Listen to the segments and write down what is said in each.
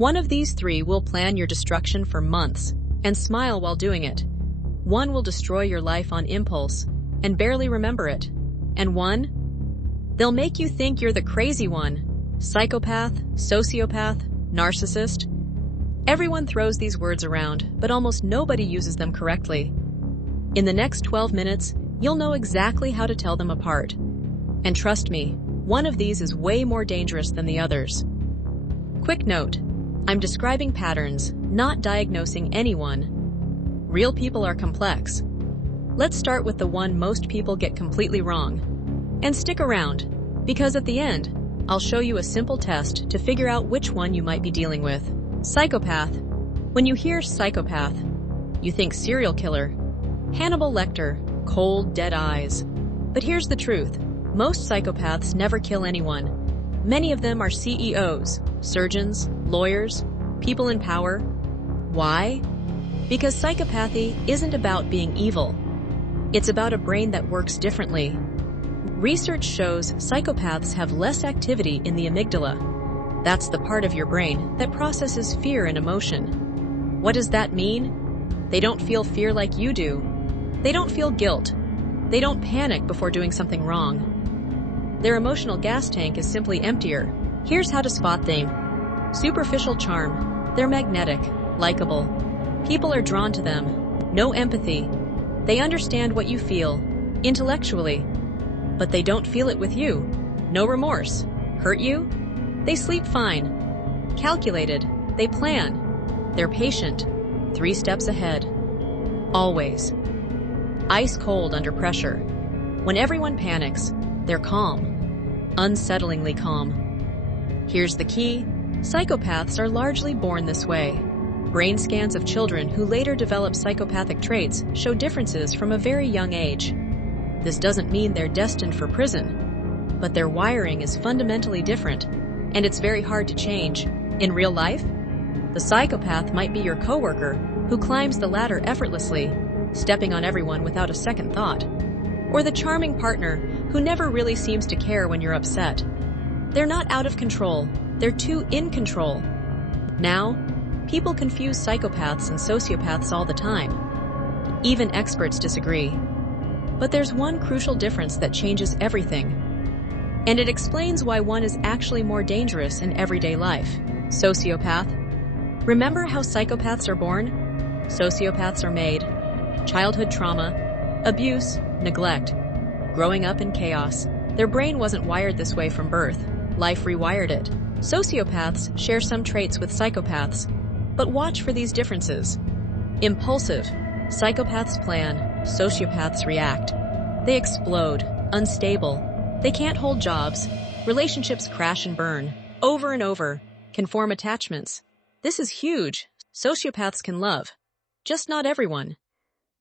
One of these three will plan your destruction for months and smile while doing it. One will destroy your life on impulse and barely remember it. And one, they'll make you think you're the crazy one. Psychopath, sociopath, narcissist. Everyone throws these words around, but almost nobody uses them correctly. In the next 12 minutes, you'll know exactly how to tell them apart. And trust me, one of these is way more dangerous than the others. Quick note, I'm describing patterns, not diagnosing anyone. Real people are complex. Let's start with the one most people get completely wrong. And stick around, because at the end, I'll show you a simple test to figure out which one you might be dealing with. Psychopath. When you hear psychopath, you think serial killer. Hannibal Lecter, cold, dead eyes. But here's the truth. Most psychopaths never kill anyone. Many of them are CEOs, surgeons, lawyers, people in power. Why? Because psychopathy isn't about being evil. It's about a brain that works differently. Research shows psychopaths have less activity in the amygdala. That's the part of your brain that processes fear and emotion. What does that mean? They don't feel fear like you do. They don't feel guilt. They don't panic before doing something wrong. Their emotional gas tank is simply emptier. Here's how to spot them. Superficial charm. They're magnetic, likable. People are drawn to them. No empathy. They understand what you feel, intellectually. But they don't feel it with you. No remorse. Hurt you? They sleep fine. Calculated. They plan. They're patient. 3 steps ahead. Always. Ice cold under pressure. When everyone panics, they're calm. Unsettlingly calm. Here's the key. Psychopaths are largely born this way. Brain scans of children who later develop psychopathic traits show differences from a very young age. This doesn't mean they're destined for prison, but their wiring is fundamentally different, and it's very hard to change. In real life, the psychopath might be your coworker who climbs the ladder effortlessly, stepping on everyone without a second thought, or the charming partner who never really seems to care when you're upset. They're not out of control, they're too in control. Now, people confuse psychopaths and sociopaths all the time. Even experts disagree. But there's one crucial difference that changes everything. And it explains why one is actually more dangerous in everyday life. Sociopath. Remember how psychopaths are born? Sociopaths are made. Childhood trauma, abuse, neglect. Growing up in chaos. Their brain wasn't wired this way from birth. Life rewired it. Sociopaths share some traits with psychopaths, but watch for these differences. Impulsive. Psychopaths plan. Sociopaths react. They explode. Unstable. They can't hold jobs. Relationships crash and burn. Over and over. Can form attachments. This is huge. Sociopaths can love. Just not everyone.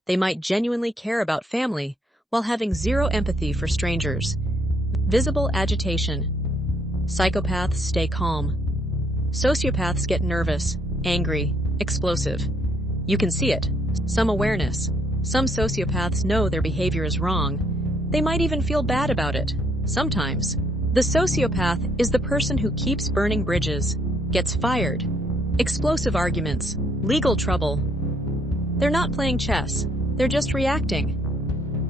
They might genuinely care about family while having zero empathy for strangers. Visible agitation. Psychopaths stay calm. Sociopaths get nervous, angry, explosive. You can see it. Some awareness. Some sociopaths know their behavior is wrong. They might even feel bad about it. Sometimes. The sociopath is the person who keeps burning bridges, gets fired, explosive arguments, legal trouble. They're not playing chess. They're just reacting.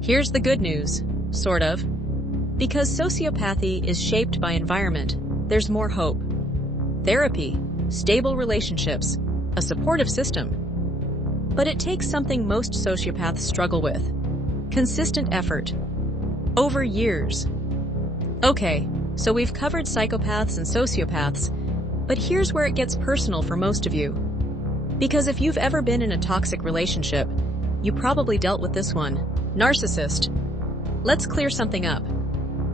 Here's the good news, sort of. Because sociopathy is shaped by environment, there's more hope. Therapy, stable relationships, a supportive system. But it takes something most sociopaths struggle with. Consistent effort. Over years. Okay, so we've covered psychopaths and sociopaths, but here's where it gets personal for most of you. Because if you've ever been in a toxic relationship, you probably dealt with this one. Narcissist. Let's clear something up.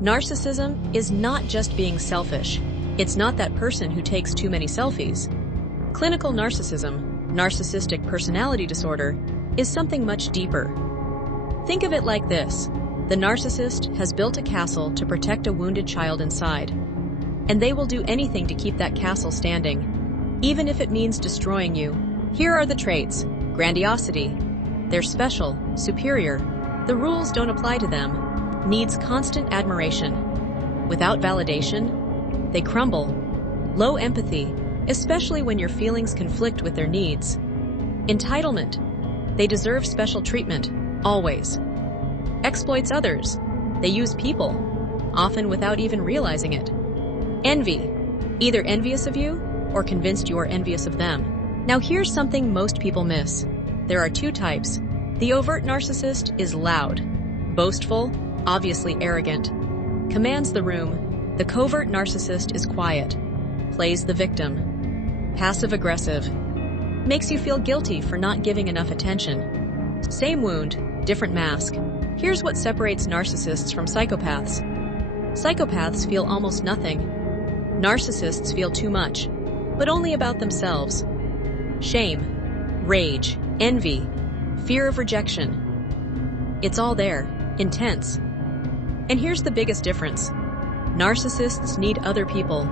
Narcissism is not just being selfish. It's not that person who takes too many selfies. Clinical narcissism, narcissistic personality disorder, is something much deeper. Think of it like this. The narcissist has built a castle to protect a wounded child inside, and they will do anything to keep that castle standing, even if it means destroying you. Here are the traits. Grandiosity. They're special, superior. The rules don't apply to them. Needs constant admiration. Without validation, they crumble. Low empathy. especially when your feelings conflict with their needs. Entitlement. They deserve special treatment, always. Exploits others. They use people, often without even realizing it. Envy. Either envious of you or convinced you're envious of them. Now here's something most people miss. There are two types. The overt narcissist is loud, boastful, obviously arrogant, commands the room. The covert narcissist is quiet, plays the victim, passive-aggressive, makes you feel guilty for not giving enough attention. Same wound, different mask. Here's what separates narcissists from psychopaths. Psychopaths feel almost nothing. Narcissists feel too much, but only about themselves. Shame, rage, envy, fear of rejection. It's all there, intense. And here's the biggest difference. Narcissists need other people.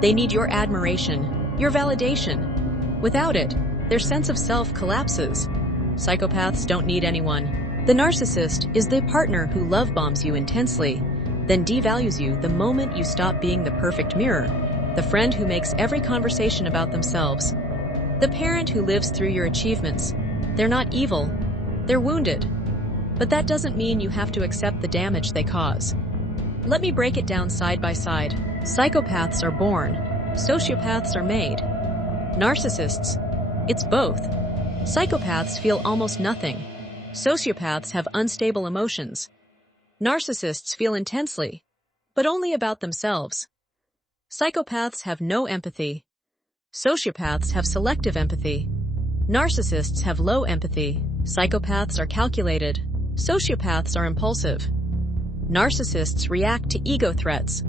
They need your admiration, your validation. Without it, their sense of self collapses. Psychopaths don't need anyone. The narcissist is the partner who love bombs you intensely, then devalues you the moment you stop being the perfect mirror. The friend who makes every conversation about themselves. The parent who lives through your achievements. They're not evil. They're wounded. But that doesn't mean you have to accept the damage they cause. Let me break it down side by side. Psychopaths are born. Sociopaths are made. Narcissists. It's both. Psychopaths feel almost nothing. Sociopaths have unstable emotions. Narcissists feel intensely, but only about themselves. Psychopaths have no empathy. Sociopaths have selective empathy. Narcissists have low empathy. Psychopaths are calculated. Sociopaths are impulsive. Narcissists react to ego threats.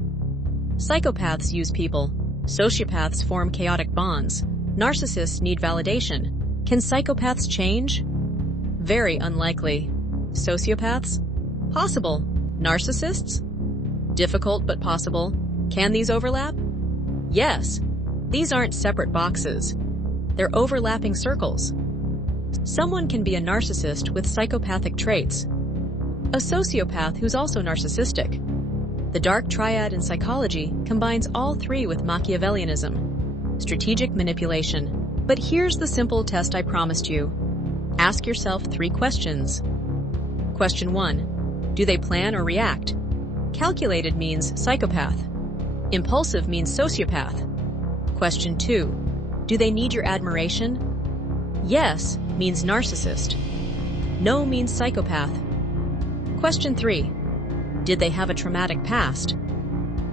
Psychopaths use people. Sociopaths form chaotic bonds. Narcissists need validation. Can psychopaths change? Very unlikely. Sociopaths? Possible. Narcissists? Difficult but possible. Can these overlap? Yes. These aren't separate boxes. They're overlapping circles. Someone can be a narcissist with psychopathic traits. A sociopath who's also narcissistic. The dark triad in psychology combines all three with Machiavellianism, strategic manipulation. But here's the simple test I promised you. Ask yourself 3 questions. Question 1. Do they plan or react? Calculated means psychopath. Impulsive means sociopath. Question 2. Do they need your admiration? Yes means narcissist. No means psychopath. Question 3. Did they have a traumatic past?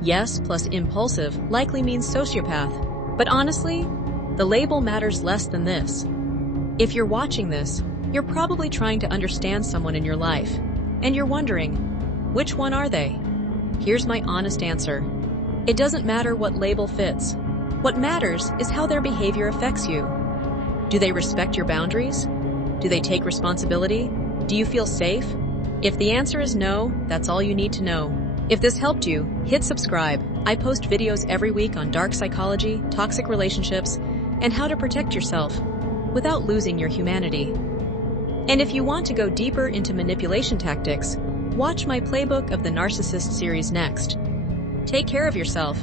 Yes plus impulsive likely means sociopath. But honestly, the label matters less than this. If you're watching this, you're probably trying to understand someone in your life, and you're wondering, which one are they? Here's my honest answer. It doesn't matter what label fits. What matters is how their behavior affects you. Do they respect your boundaries? Do they take responsibility? Do you feel safe? If the answer is no, that's all you need to know. If this helped you, hit subscribe. I post videos every week on dark psychology, toxic relationships, and how to protect yourself without losing your humanity. And if you want to go deeper into manipulation tactics, watch my Playbook of the Narcissist series next. Take care of yourself.